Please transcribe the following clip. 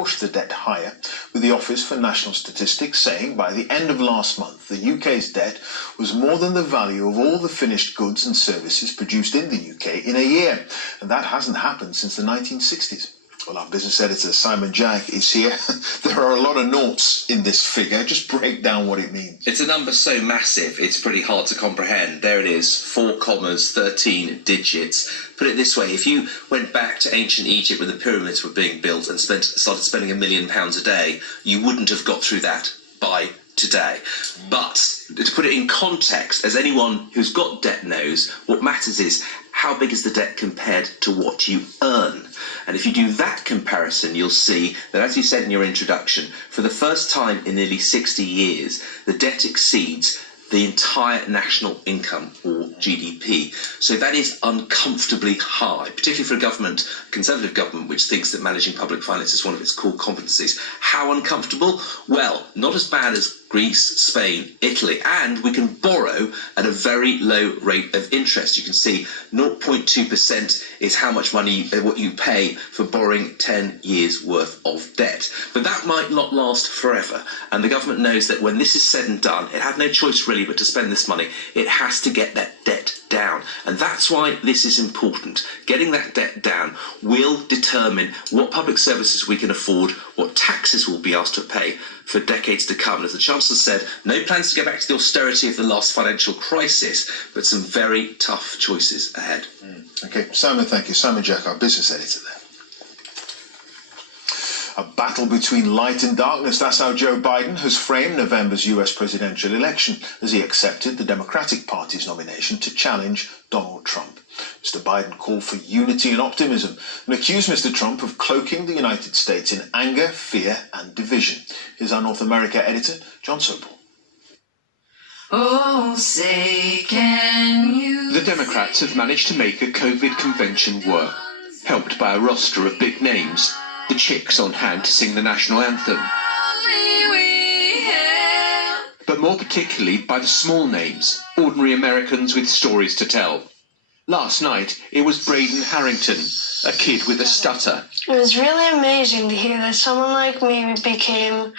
push the debt higher, with the Office for National Statistics saying by the end of last month the UK's debt was more than the value of all the finished goods and services produced in the UK in a year, and that hasn't happened since the 1960s. Well, our business editor Simon Jack is here. There are a lot of noughts in this figure. Just break down what it means. It's a number so massive, it's pretty hard to comprehend. There it is, 4 commas, 13 digits. Put it this way, if you went back to ancient Egypt when the pyramids were being built and started spending £1 million a day, you wouldn't have got through that by today. But to put it in context, as anyone who's got debt knows, what matters is how big is the debt compared to what you earn. And if you do that comparison, you'll see that, as you said in your introduction, for the first time in nearly 60 years, the debt exceeds the entire national income, or GDP. So that is uncomfortably high, particularly for a government, a Conservative government, which thinks that managing public finance is one of its core competencies. How uncomfortable? Well, not as bad as Greece, Spain, Italy, and we can borrow at a very low rate of interest. You can see 0.2% is how much money, what you pay for borrowing 10 years worth of debt. But that might not last forever, and the government knows that when this is said and done, it had no choice really but to spend this money. It has to get that debt down, and that's why this is important. Getting that debt down will determine what public services we can afford, what taxes we'll be asked to pay for decades to come. And as the Chancellor said, no plans to go back to the austerity of the last financial crisis, but some very tough choices ahead. Okay, Simon, thank you. Simon Jack, our business editor there. A battle between light and darkness, that's how Joe Biden has framed November's US presidential election as he accepted the Democratic Party's nomination to challenge Donald Trump. Mr. Biden called for unity and optimism and accused Mr. Trump of cloaking the United States in anger, fear and division. Here's our North America editor, John Sopel. Oh, say can you... The Democrats have managed to make a COVID convention work, helped by a roster of big names, the chicks on hand to sing the national anthem. But more particularly by the small names, ordinary Americans with stories to tell. Last night, it was Braden Harrington, a kid with a stutter. It was really amazing to hear that someone like me became